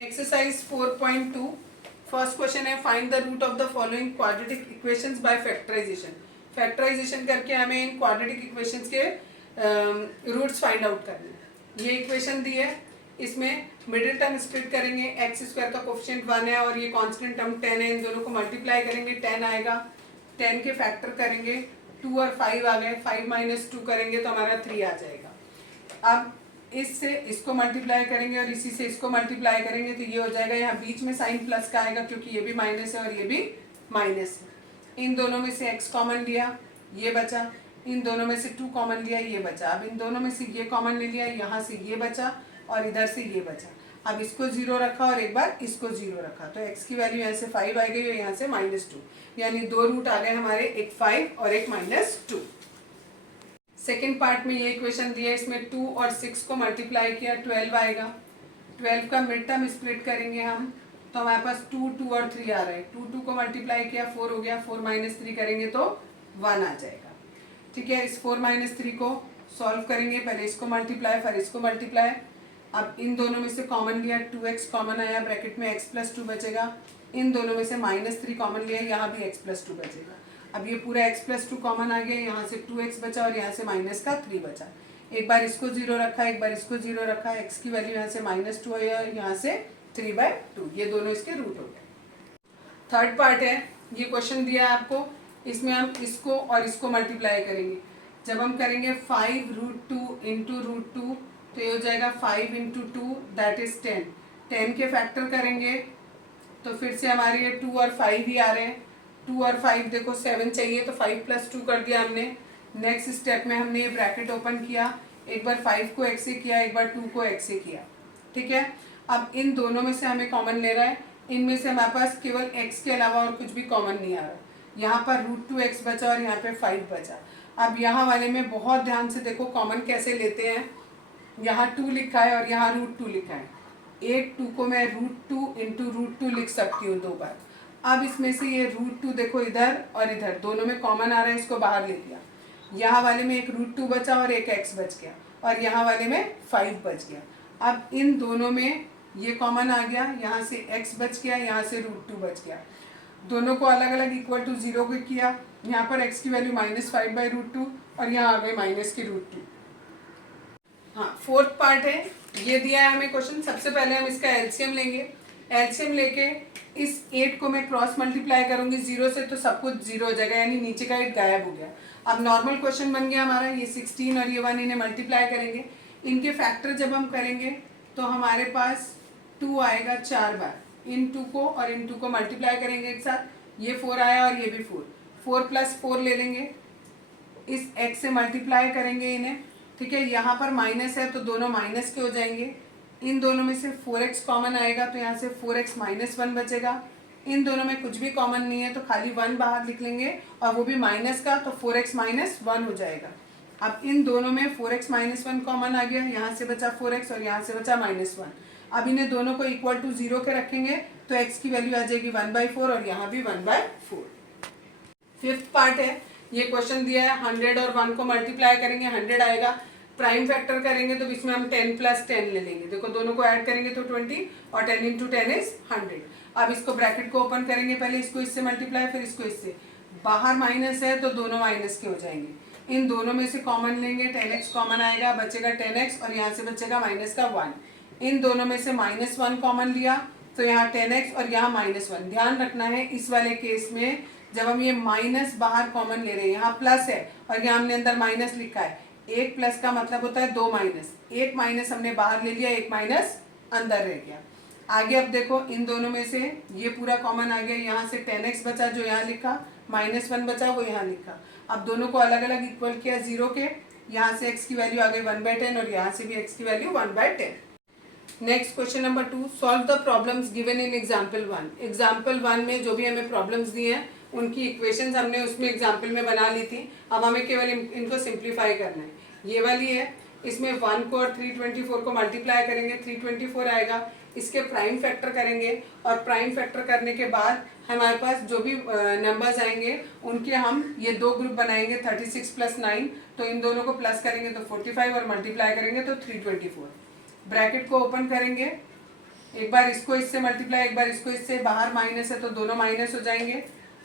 Exercise 4.2 first question है find the root of the following quadratic equations by factorisation. Factorisation करके हमें इन quadratic equations के roots find out करने हैं। ये इक्वेशन दी है, इसमें मिडिल टर्म स्प्लिट करेंगे, एक्स स्क्वायर का कोफिशिएंट 1 है और ये कांस्टेंट टर्म 10 है, इन दोनों को मल्टीप्लाई करेंगे 10 आएगा, 10 के फैक्टर करेंगे 2 और 5 आ गए, 5 माइनस 2 करेंगे तो हमारा 3 आ जाएगा। अब इससे इसको मल्टीप्लाई करेंगे और इसी से इसको मल्टीप्लाई करेंगे तो ये हो जाएगा, यहाँ बीच में साइन प्लस का आएगा क्योंकि ये भी माइनस है और ये भी माइनस है। इन दोनों में से x कॉमन लिया, ये बचा, इन दोनों में से 2 कॉमन लिया, ये बचा। अब इन दोनों में से ये कॉमन ले लिया, यहाँ से ये बचा और इधर से ये बचा। अब इसको 0 रखा और एक बार इसको 0 रखा तो x की वैल्यू यहाँ से 5 आ गई और यहाँ से -2, यानी 2 रूट आ गए हमारे, एक 5 और एक -2। सेकेंड पार्ट में ये इक्वेशन दिया है, इसमें 2 और 6 को मल्टीप्लाई किया 12 आएगा। 12 का मिड टर्म स्प्लिट करेंगे हम तो हमारे पास 2, 2 और 3 आ रहा है। 2, 2 को मल्टीप्लाई किया 4 हो गया, 4 माइनस 3 करेंगे तो 1 आ जाएगा। ठीक है, इस 4 माइनस 3 को सॉल्व करेंगे, पहले इसको मल्टीप्लाई फिर इसको मल्टीप्लाई। अब इन दोनों में से कॉमन लिया, 2x कॉमन आया, ब्रैकेट में x प्लस 2 बचेगा। इन दोनों में से -3 कॉमन लिया, यहाँ भी x प्लस 2 बचेगा। अब ये पूरा x प्लस 2 कॉमन आ गया, यहाँ से 2x बचा और यहाँ से माइनस का 3 बचा। एक बार इसको 0 रखा, एक बार इसको 0 रखा, x की वैल्यू यहाँ से -2 है, यहाँ से 3/2, ये दोनों इसके रूट हो गए। थर्ड पार्ट है, ये क्वेश्चन दिया है आपको, इसमें हम इसको और इसको मल्टीप्लाई करेंगे। जब हम करेंगे 5√2 इंटू √2 तो ये हो जाएगा 5 इंटू 2 दैट इज 10। 10 के फैक्टर करेंगे तो फिर से हमारे ये 2 और 5 ही आ रहे हैं। 2 और 5 देखो 7 चाहिए तो 5 प्लस 2 कर दिया हमने। नेक्स्ट स्टेप में हमने ये ब्रैकेट ओपन किया, एक बार 5 को x से किया, एक बार 2 को x से किया। ठीक है, अब इन दोनों में से हमें कॉमन ले रहा है, इनमें से हमारे पास केवल x के अलावा और कुछ भी कॉमन नहीं आ रहा है। यहाँ पर √2x बचा और यहाँ पे 5 बचा। अब यहाँ वाले में बहुत ध्यान से देखो कॉमन कैसे लेते हैं। यहाँ 2 लिखा है और यहाँ √2 लिखा है, एक 2 को मैं √2 इंटू √2 लिख सकती हूँ 2 बार। अब इसमें से ये √2 देखो इधर और इधर दोनों में कॉमन आ रहा है, इसको बाहर ले लिया। यहाँ वाले में एक √2 बचा और एक x बच गया और यहाँ वाले में 5 बच गया। अब इन दोनों में ये कॉमन आ गया, यहाँ से x बच गया, यहाँ से √2 बच गया। दोनों को अलग अलग इक्वल टू 0 को किया, यहाँ पर x की वैल्यू -5/√2 और यहाँ आ गई -√2। हाँ, फोर्थ पार्ट है, ये दिया है हमें क्वेश्चन। सबसे पहले हम इसका एलसीएम लेंगे। एलसीएम लेके इस 8 को मैं क्रॉस मल्टीप्लाई करूंगी 0 से तो सब कुछ 0 हो जाएगा, यानी नीचे का 8 गायब हो गया। अब नॉर्मल क्वेश्चन बन गया हमारा, ये 16 और ये 1 इन्हें मल्टीप्लाई करेंगे। इनके फैक्टर जब हम करेंगे तो हमारे पास 2 आएगा 4 बार। इन 2 को और इन 2 को मल्टीप्लाई करेंगे एक साथ, ये 4 आया और ये भी 4, 4 प्लस 4 ले लेंगे, इस x से मल्टीप्लाई करेंगे इन्हें। ठीक है, यहाँ पर माइनस है तो दोनों माइनस के हो जाएंगे। इन दोनों में से 4x कॉमन आएगा तो यहाँ से 4x -1 बचेगा। इन दोनों में कुछ भी कॉमन नहीं है तो खाली 1 बाहर लिख लेंगे और वो भी माइनस का, तो 4x -1 हो जाएगा। अब इन दोनों में 4x -1 कॉमन आ गया, यहाँ से बचा 4x और यहाँ से बचा -1। अब इन्हें दोनों को इक्वल टू 0 के रखेंगे तो x की वैल्यू आ जाएगी 1/4 और यहाँ भी 1/4। फिफ्थ पार्ट है, ये क्वेश्चन दिया है 100 और 1 को मल्टीप्लाई करेंगे 100 आएगा। प्राइम फैक्टर करेंगे तो इसमें हम 10 + 10 ले लेंगे। देखो दोनों को ऐड करेंगे तो 20 और 10 × 10 इज 100। अब इसको ब्रैकेट को ओपन करेंगे, पहले इसको इससे मल्टीप्लाई फिर इसको इससे। बाहर माइनस है तो दोनों माइनस के हो जाएंगे। इन दोनों में से कॉमन लेंगे, 10x कॉमन आएगा, बचेगा 10x और यहाँ से बचेगा -1। इन दोनों में से -1 कॉमन लिया तो यहाँ 10x और यहाँ -1। ध्यान रखना है इस वाले केस में जब हम ये माइनस बाहर कॉमन ले रहे हैं, यहाँ प्लस है और यहाँ हमने अंदर माइनस लिखा है, एक प्लस का मतलब होता है 2 माइनस। एक माइनस हमने बाहर ले लिया, एक माइनस अंदर रह गया। आगे अब देखो इन दोनों में से ये पूरा कॉमन आ गया, यहाँ से 10x बचा जो यहाँ लिखा, -1 बचा वो यहाँ लिखा। अब दोनों को अलग अलग इक्वल किया 0 के, यहाँ से x की वैल्यू आ गई 1/10 और यहाँ से भी x की value 1/10। Next question number 2, solve the problems given in example 1। Example 1 में जो भी हमें प्रॉब्लम्स दी हैं उनकी इक्वेशंस हमने उसमें एग्जाम्पल में बना ली थी, अब हमें केवल इनको सिंप्लीफाई करना है। ये वाली है, इसमें 1 को और 324 को मल्टीप्लाई करेंगे, 324 आएगा। इसके प्राइम फैक्टर करेंगे और प्राइम फैक्टर करने के बाद हमारे पास जो भी नंबर्स आएंगे उनके हम ये 2 ग्रुप बनाएंगे, 36 + 9। तो इन दोनों को प्लस करेंगे तो 45 और मल्टीप्लाई करेंगे तो 324। ब्रैकेट को ओपन करेंगे एक बार इसको इससे मल्टीप्लाई, एक बार इसको इससे, बाहर माइनस है तो दोनों माइनस हो जाएंगे,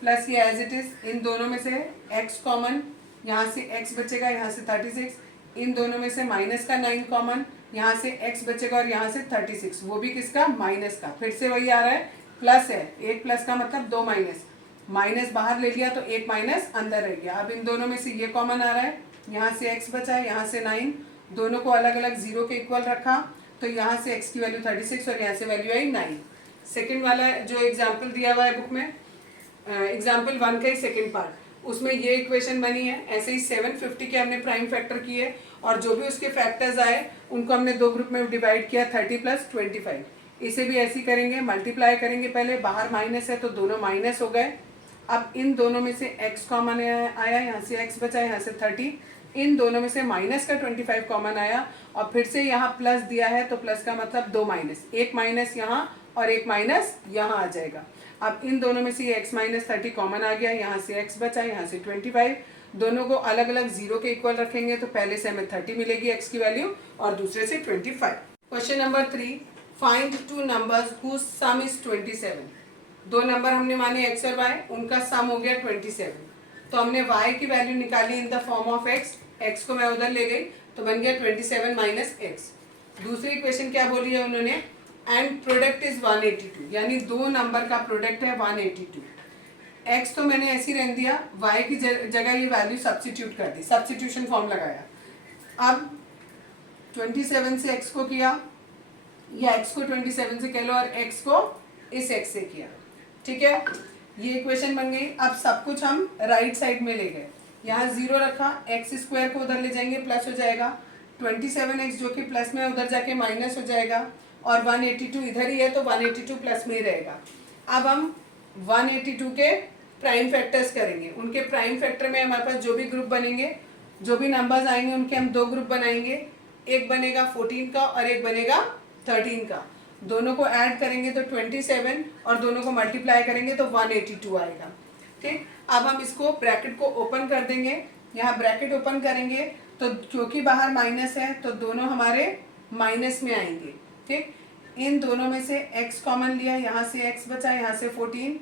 प्लस ये एज इट इज, इन दोनों में से x कॉमन, यहाँ से x बचेगा, यहाँ से 36, इन दोनों में से माइनस का 9 कॉमन, यहाँ से x बचेगा और यहाँ से 36, वो भी किसका, माइनस का, फिर से वही आ रहा है, प्लस है, एक प्लस का मतलब दो माइनस, माइनस बाहर ले लिया तो एक माइनस अंदर रह गया। अब इन दोनों में से ये कॉमन आ रहा है, यहाँ से x बचा है, यहाँ से 9, दोनों को अलग अलग जीरो के इक्वल रखा तो यहाँ से x की वैल्यू 36 और यहाँ से वैल्यू आई 9। सेकंड वाला जो एग्जाम्पल दिया हुआ है बुक में, एग्जाम्पल 1 का ही सेकंड पार्ट, उसमें ये इक्वेशन बनी है। ऐसे ही 750 के हमने प्राइम फैक्टर किए और जो भी उसके फैक्टर्स आए उनको हमने दो ग्रुप में डिवाइड किया, 30 + 25। इसे भी ऐसे ही करेंगे, मल्टीप्लाई करेंगे, पहले बाहर माइनस है तो दोनों माइनस हो गए। अब इन दोनों में से x कॉमन आया, यहाँ से x बचा, यहाँ से 30, इन दोनों में से माइनस का 25 कॉमन आया और फिर से यहाँ प्लस दिया है तो प्लस का मतलब दो माइनस, एक माइनस यहाँ और एक माइनस यहाँ आ जाएगा। अब इन दोनों में से ये x - 30 कॉमन आ गया, यहाँ से x बचा, यहाँ से 25, दोनों को अलग अलग जीरो के इक्वल रखेंगे तो पहले से हमें 30 मिलेगी x की वैल्यू और दूसरे से 25। Question number 3, find two numbers whose sum is 27। दो नंबर हमने माने x और y, उनका सम हो गया 27, तो हमने y की वैल्यू निकाली in the form of x को मैं उधर ले गई तो बन गया 27 - x। दूसरी इक्वेशन क्या बोली है उन्होंने, एंड प्रोडक्ट इज 182, यानी दो नंबर का प्रोडक्ट है 182। x तो मैंने ऐसे ही रहने दिया, y की जगह ये वैल्यू सब्स्टिट्यूट कर दी, सब्स्टिट्यूशन फॉर्म लगाया। अब 27 से x को किया या x को 27 से कह लो और x को इस x से किया, ठीक है, ये इक्वेशन बन गई। अब सब कुछ हम राइट साइड में ले गए, यहाँ जीरो रखा, x² को उधर ले जाएंगे प्लस हो जाएगा, 27x जो कि प्लस में उधर जाके माइनस हो जाएगा और 182 इधर ही है तो 182 प्लस में ही रहेगा। अब हम 182 के प्राइम फैक्टर्स करेंगे, उनके प्राइम फैक्टर में हमारे पास जो भी ग्रुप बनेंगे, जो भी नंबर्स आएंगे उनके हम दो ग्रुप बनाएंगे, एक बनेगा 14 का और एक बनेगा 13 का, दोनों को ऐड करेंगे तो 27 और दोनों को मल्टीप्लाई करेंगे तो 182 आएगा, ठीक। अब हम इसको ब्रैकेट को ओपन कर देंगे, यहाँ ब्रैकेट ओपन करेंगे तो क्योंकि बाहर माइनस है तो दोनों हमारे माइनस में आएंगे, ठीक। इन दोनों में से x कॉमन लिया, यहाँ से x बचा, यहाँ से 14,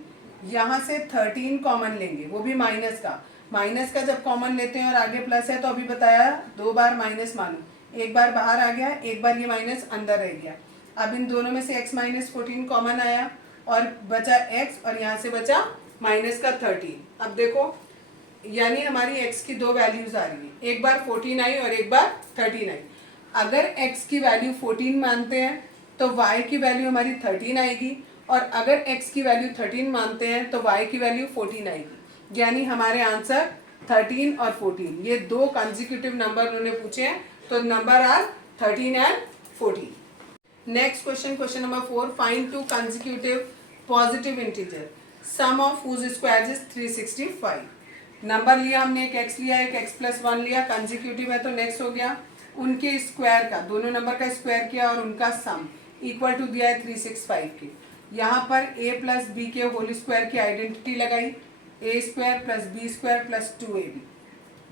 यहाँ से 13 कॉमन लेंगे, वो भी माइनस का जब कॉमन लेते हैं और आगे प्लस है तो अभी बताया दो बार माइनस मानो, एक बार बाहर आ गया, एक बार ये माइनस अंदर रह गया। अब इन दोनों में से x - 14 कॉमन आया और बचा x और यहाँ से बचा माइनस का 13। अब देखो यानी हमारी x की दो वैल्यूज आ रही है, एक बार 14 आई और एक बार 13 आई। अगर x की वैल्यू 14 मानते हैं तो y की वैल्यू हमारी 13 आएगी और अगर x की वैल्यू 13 मानते हैं तो y की वैल्यू 14 आएगी, यानी हमारे आंसर 13 और 14, ये दो कंसेक्यूटिव नंबर उन्होंने पूछे हैं तो number are 13 and 14। Next question, question number 4, find two consecutive positive integer sum of whose squares is 365। Number लिया हमने, एक x लिया, एक x + 1 लिया, कंसेक्यूटिव है तो नेक्स्ट हो गया उनके स्क्वायर का, दोनों नंबर का स्क्वायर किया और उनका सम इक्वल टू दिया है 365 के। यहाँ पर a + b के होल स्क्वायर की आइडेंटिटी लगाई, a² + b² + 2ab,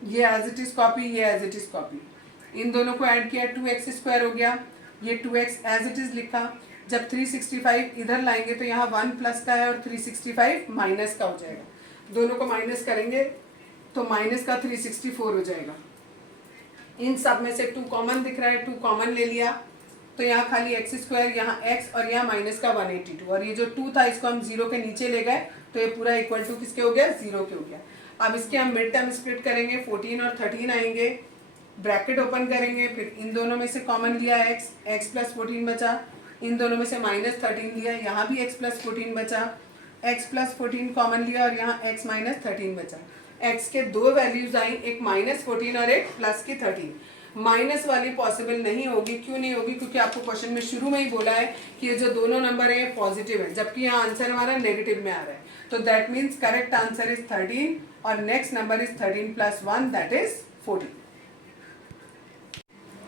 ये एज इट इज कॉपी, ये एज इट इज कॉपी, इन दोनों को ऐड किया 2x² हो गया, ये 2x एज इट इज लिखा। जब 365 इधर लाएंगे तो यहाँ 1 प्लस का है और 365 माइनस का हो जाएगा, दोनों को माइनस करेंगे तो माइनस का 364 हो जाएगा। इन सब में से 2 कॉमन दिख रहा है, 2 कॉमन ले लिया तो यहाँ खाली x², यहाँ x और यहाँ माइनस का 182, और ये जो 2 था इसको हम 0 के नीचे ले गए तो ये पूरा इक्वल टू किसके हो गया, 0 के हो गया। अब इसके हम मिड टर्म स्प्लिट करेंगे, 14 और 13 आएंगे, ब्रैकेट ओपन करेंगे, फिर इन दोनों में से कॉमन लिया x + 14 बचा, इन दोनों में से -13 लिया, यहाँ भी x + 14 बचा, x + 14 कॉमन लिया और यहाँ x - 13 बचा। x के दो वैल्यूज आई, एक -14 और एक +13। माइनस वाली पॉसिबल नहीं होगी, क्यों नहीं होगी, क्योंकि आपको क्वेश्चन में शुरू में ही बोला है कि ये जो दोनों नंबर है पॉजिटिव है, जबकि यहाँ आंसर हमारा नेगेटिव में आ रहा है, तो that means correct answer is 13 और next number is 13 + 1 that is 14।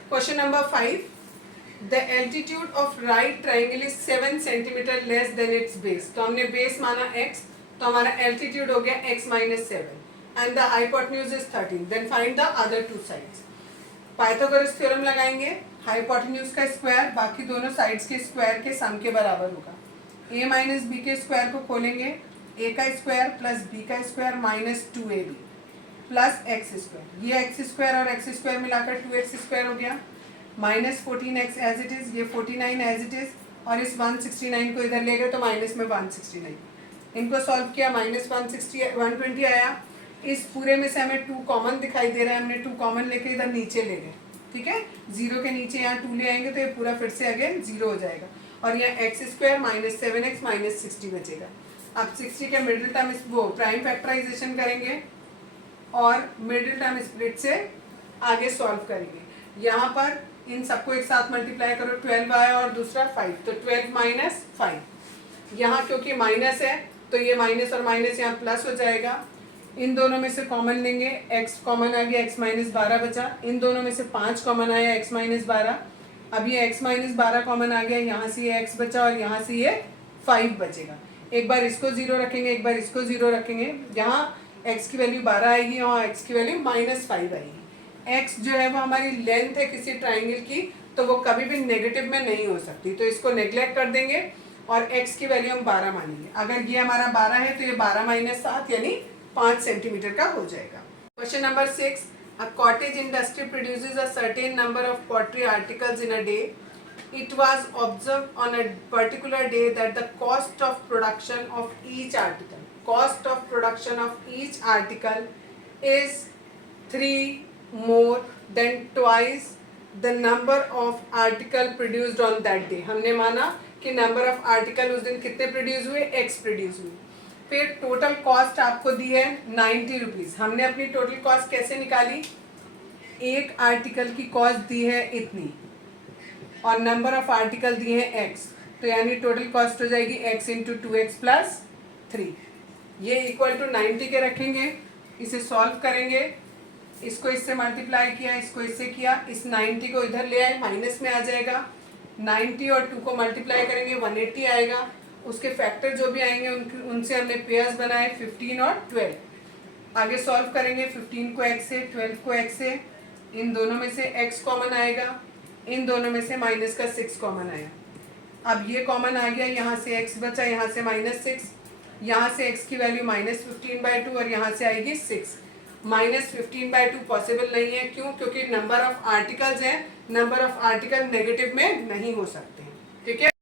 Question number 5, the altitude of right triangle is 7 centimetre less than it's base. तो हमने बेस माना x, तो हमारा एल्टीट्यूड हो गया x - 7 and the hypotenuse is 13, then find the other two sides. Pythagoras theorem लगाएंगे, hypotenuse का square बाकी दोनों साइड्स के स्क्वायर के सम के बराबर होगा। a माइनस बी के स्क्वायर को खोलेंगे, a का स्क्वायर प्लस b का square minus 2ab plus x square, ये एक्स स्क्वायर और एक्स स्क्वायर मिलाकर 2x स्क्वायर हो गया, minus 14x as it is, ये 49 एज इट इज़, और इस 169 को इधर ले गए तो माइनस में 169, इनको सॉल्व किया, माइनस 120 आया। इस पूरे में से हमें 2 कॉमन दिखाई दे रहा है, हमने 2 कॉमन लेके इधर नीचे ले गए, ठीक है, 0 के नीचे यहाँ 2 ले आएंगे तो ये पूरा फिर से अगेन 0 हो जाएगा, और यहाँ x square minus 7x minus 60 बचेगा। अब 60 के मिडिल टर्म वो प्राइम फैक्टराइजेशन करेंगे और मिडिल टर्म स्प्लिट से आगे सॉल्व करेंगे। यहाँ पर इन सबको एक साथ मल्टीप्लाई करो, 12 आया और दूसरा 5, तो 12 माइनस 5, यहाँ क्योंकि माइनस है तो ये माइनस और माइनस यहाँ प्लस हो जाएगा। इन दोनों में से कॉमन लेंगे, x कॉमन आ गया, x माइनस 12 बचा, इन दोनों में से 5 कॉमन आया, x माइनस 12, अब ये x माइनस 12 कॉमन आ गया, यहाँ से ये x बचा और यहाँ से ये 5 बचेगा। एक बार इसको 0 रखेंगे, एक बार इसको 0 रखेंगे, यहाँ x की वैल्यू 12 आएगी, यहाँ x की वैल्यू माइनस 5 आएगी। x जो है वो हमारी लेंथ है किसी ट्राइंगल की, तो वो कभी भी नेगेटिव में नहीं हो सकती, तो इसको नेग्लेक्ट कर देंगे और x की वैल्यू हम 12 मानेंगे। अगर ये हमारा 12 है तो ये 12 माइनस 7 यानी 5 सेंटीमीटर का हो जाएगा। Question number 6, a cottage industry produces a certain number of pottery articles in a day. It was observed on a particular day that the cost of production of each article is 3 more than twice the number of article produced on that day. हमने माना कि number of article उस दिन कितने produce हुए, x produce हुए। फिर total cost आपको दी है 90 रुपीज़। हमने अपनी टोटल कॉस्ट कैसे निकाली, एक आर्टिकल की कॉस्ट दी है इतनी और नंबर ऑफ आर्टिकल दिए हैं x, तो यानी टोटल कॉस्ट हो जाएगी x इंटू 2x प्लस 3, ये इक्वल टू 90 के रखेंगे, इसे सॉल्व करेंगे, इसको इससे मल्टीप्लाई किया, इसको इससे किया, इस 90 को इधर ले आए, माइनस में आ जाएगा, 90 और 2 को मल्टीप्लाई करेंगे 180 आएगा, उसके फैक्टर जो भी आएंगे उनसे हमने पेयर्स बनाए 15 और 12। आगे सॉल्व करेंगे, 15 को x से, 12 को x से, इन दोनों में से x कॉमन आएगा, इन दोनों में से माइनस का 6 कॉमन आया। अब ये कॉमन आ गया, यहाँ से x बचा, यहाँ से -6, यहाँ से x की वैल्यू -15/2 और यहाँ से आएगी 6। -15/2 पॉसिबल नहीं है, क्यों? क्योंकि नंबर ऑफ आर्टिकल्स हैं, नंबर ऑफ आर्टिकल नेगेटिव में नहीं हो सकते हैं, ठीक है।